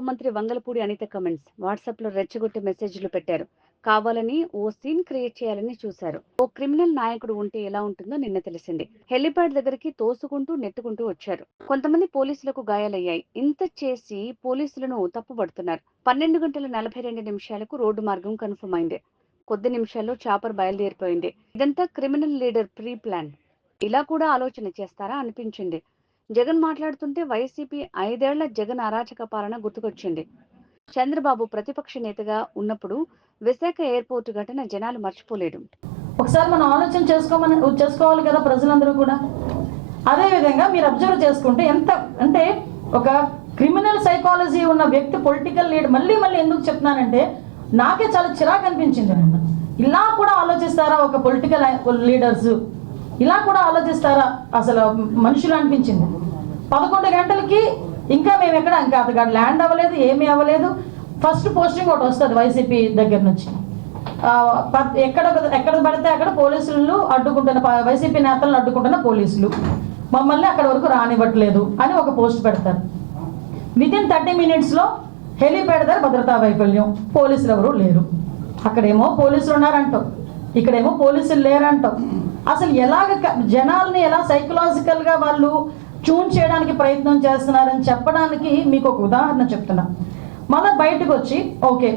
హోంమంత్రి Vangalapudi Anitha comments WhatsApp లో రెచ్చగొట్టే మెసేజ్లు పెట్టారు. కావాలని ఓ సీన్ క్రియేట్ చేయాలని చూశారు. ఓ క్రిమినల్ నాయకుడు ఉంటే ఎలా ఉంటుందో నిన్న తెలిసింది. హెలిప్యాడ్ దగ్గరికి తోసుకుంటూ నెట్టుకుంటూ వచ్చారు. కొంతమంది పోలీసులకు గాయాలయ్యాయి. ఇంత చేసి పోలీసులను తప్పుపడుతున్నారు. 12 గంటల 42 నిమిషాలకు రోడ్డు మార్గం కన్ఫర్మ్ అయింది. కొద్ది నిమిషాల్లో చాపర్ బయలుదేరిపోయింది. ఇదంతా క్రిమినల్ లీడర్ ప్రీ ప్లాన్. ఇలా కూడా ఆలోచన చేస్తారా అనిపించింది. జగన్ మాట్లాడుతుంటే వైసీపీ 5 ఏళ్ల జగన్ అరాచక పాలన గుర్తుకొచ్చింది. చంద్రబాబు ప్రతిపక్ష నేతగా ఉన్నప్పుడు విశాఖ ఎయిర్పోర్టు ఘటన జనాలు మర్చిపోలేడు. ఒకసారి మనం ఆలోచన చేసుకోవాలి కదా ప్రజలందరూ కూడా. అదే విధంగా మీరు అబ్జర్వ్ చేసుకుంటే ఎంత అంటే ఒక క్రిమినల్ సైకాలజీ ఉన్న వ్యక్తి పొలిటికల్ లీడర్ మళ్ళీ ఎందుకు చెప్తున్నానంటే నాకే చాలా చిరాకు అనిపించింది. ఇలా కూడా ఆలోచిస్తారా ఒక పొలిటికల్ లీడర్స్, ఇలా కూడా ఆలోచిస్తారా అసలు మనుషులు అనిపించింది. 11 గంటలకి ఇంకా మేము ఇంకా అతగాడు ల్యాండ్ అవ్వలేదు, ఏమీ అవ్వలేదు. ఫస్ట్ పోస్టింగ్ ఒకటి వస్తుంది వైసీపీ దగ్గర నుంచి. ఎక్కడ పడితే అక్కడ పోలీసులు అడ్డుకుంటున్న, వైసీపీ నేతలను అడ్డుకుంటున్న పోలీసులు మమ్మల్ని అక్కడ వరకు రానివ్వట్లేదు అని ఒక పోస్ట్ పెడతారు. వితిన్ 30 మినిట్స్లో హెలిప్యాడ్ దగ్గర భద్రతా వైఫల్యం, పోలీసులు ఎవరు లేరు. అక్కడేమో పోలీసులు ఉన్నారంటాం, ఇక్కడేమో పోలీసులు లేరంటాం. అసలు ఎలాగ జనాల్ని ఎలా సైకలాజికల్గా వాళ్ళు ట్యూన్ చేయడానికి ప్రయత్నం చేస్తున్నారని చెప్పడానికి మీకు ఒక ఉదాహరణ చెప్తున్నా. మళ్ళీ బయటకు వచ్చి ఓకే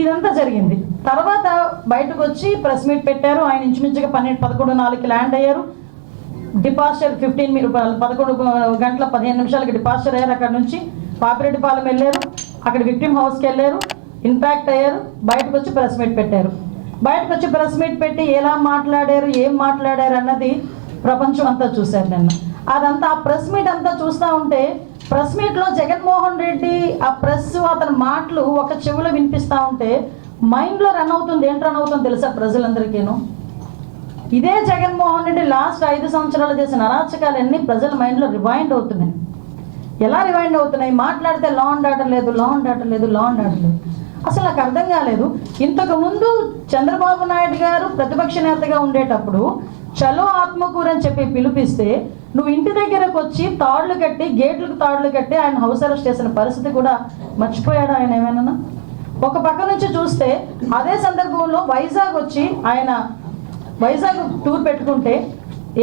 ఇదంతా జరిగింది. తర్వాత బయటకు వచ్చి ప్రెస్ మీట్ పెట్టారు. ఆయన ఇంచుమించుగా 11:04కి ల్యాండ్ అయ్యారు. డిపాస్చర్ 11 గంటల 15 నిమిషాలకి డిపాస్చర్ అయ్యారు. అక్కడ నుంచి పాపిరెడ్డిపాలెం వెళ్ళారు, అక్కడ విక్టిమ్ హౌస్కి వెళ్ళారు, ఇంపాక్ట్ అయ్యారు. బయటకు వచ్చి ప్రెస్ మీట్ పెట్టారు. బయటకు వచ్చి ప్రెస్ మీట్ పెట్టి ఎలా మాట్లాడారు, ఏం మాట్లాడారు అన్నది ప్రపంచం అంతా చూశారు నిన్న. అదంతా ఆ ప్రెస్ మీట్ అంతా చూస్తూ ఉంటే ప్రెస్ మీట్లో జగన్మోహన్ రెడ్డి ఆ ప్రెస్ అతని మాటలు ఒక చెవిలో వినిపిస్తూ ఉంటే మైండ్లో రన్ అవుతుంది. ఏంటి రన్ అవుతుందో తెలుసా ప్రజలందరికీను? ఇదే జగన్మోహన్ రెడ్డి లాస్ట్ 5 సంవత్సరాలు చేసిన అరాచకాలన్నీ ప్రజల మైండ్లో రివైండ్ అవుతున్నాయి. ఎలా రివైండ్ అవుతున్నాయి? మాట్లాడితే లా అండ్ ఆర్డర్ లేదు, లా అండ్ ఆర్డర్ లేదు, లా అండ్ ఆర్డర్ లేదు. అసలు నాకు అర్థం కాలేదు. ఇంతకుముందు చంద్రబాబు నాయుడు గారు ప్రతిపక్ష నేతగా ఉండేటప్పుడు చలో ఆత్మకూరు అని చెప్పి పిలిపిస్తే నువ్వు ఇంటి దగ్గరకు వచ్చి తాళ్లు కట్టి, గేట్లకు తాళ్లు కట్టి ఆయన హౌస్ అరెస్ట్ చేసిన పరిస్థితి కూడా మర్చిపోయాడు ఆయన ఏమైనా? ఒక పక్క నుంచి చూస్తే అదే సందర్భంలో వైజాగ్ వచ్చి ఆయన వైజాగ్ టూర్ పెట్టుకుంటే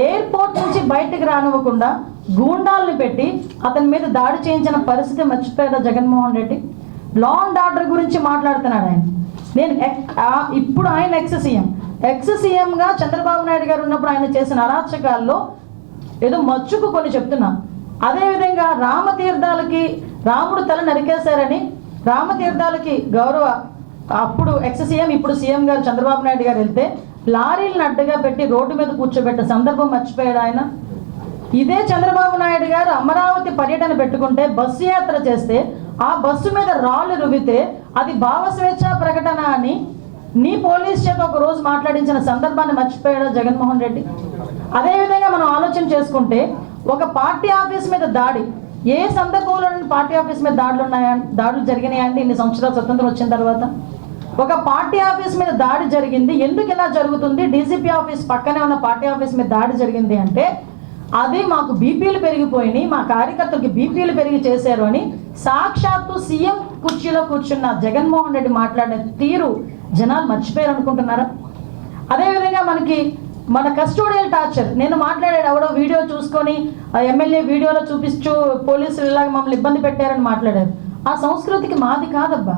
ఎయిర్పోర్ట్ నుంచి బయటకు రానివ్వకుండా గూండాల్ని పెట్టి అతని మీద దాడి చేయించిన పరిస్థితి మర్చిపోయారా Jaganmohan Reddy? Law and order గురించి మాట్లాడుతున్నాడు ఆయన. నేను ఇప్పుడు ఆయన ఎక్స్ సీఎంగా చంద్రబాబు నాయుడు గారు ఉన్నప్పుడు ఆయన చేసిన అరాచకాల్లో ఏదో మచ్చుకు కొన్ని చెప్తున్నా. అదేవిధంగా రామతీర్థాలకి రాముడు తల నరికేశారని రామతీర్థాలకి గౌరవ అప్పుడు ఎక్స్ సీఎం ఇప్పుడు సీఎం గారు చంద్రబాబు నాయుడు గారు వెళ్తే లారీలను అడ్డగా పెట్టి రోడ్డు మీద కూర్చోబెట్టే సందర్భం మర్చిపోయాడు ఆయన. ఇదే చంద్రబాబు నాయుడు గారు అమరావతి పర్యటన పెట్టుకుంటే బస్సు యాత్ర చేస్తే ఆ బస్సు మీద రాళ్ళు రువితే అది భావస్వేచ్ఛ ప్రకటన అని నీ పోలీస్ చేత ఒక రోజు మాట్లాడించిన సందర్భాన్ని మర్చిపోయాడు జగన్మోహన్ రెడ్డి. అదేవిధంగా మనం ఆలోచన చేసుకుంటే ఒక పార్టీ ఆఫీస్ మీద దాడి ఏ సందర్భంలో పార్టీ ఆఫీస్ మీద దాడులు జరిగినాయండి ఇన్ని సంవత్సరాలు స్వతంత్రం వచ్చిన తర్వాత? ఒక పార్టీ ఆఫీస్ మీద దాడి జరిగింది. ఎందుకు ఇలా జరుగుతుంది? డీజీపీ ఆఫీస్ పక్కనే ఉన్న పార్టీ ఆఫీస్ మీద దాడి జరిగింది అంటే అది మాకు బీపీలు పెరిగిపోయినాయి, మా కార్యకర్తలకి బీపీలు పెరిగి చేశారు అని సాక్షాత్తు సీఎం కుర్చీలో కూర్చున్న జగన్మోహన్ రెడ్డి మాట్లాడిన తీరు జనాలు మర్చిపోయారు అనుకుంటున్నారా? అదేవిధంగా మన కస్టోడియల్ టార్చర్ నేను మాట్లాడాడు ఎవడో వీడియో చూసుకొని ఎమ్మెల్యే వీడియోలో చూపిస్తూ పోలీసులు ఇలాగ మమ్మల్ని ఇబ్బంది పెట్టారని మాట్లాడారు. ఆ సంస్కృతికి మాది కాదబ్బా.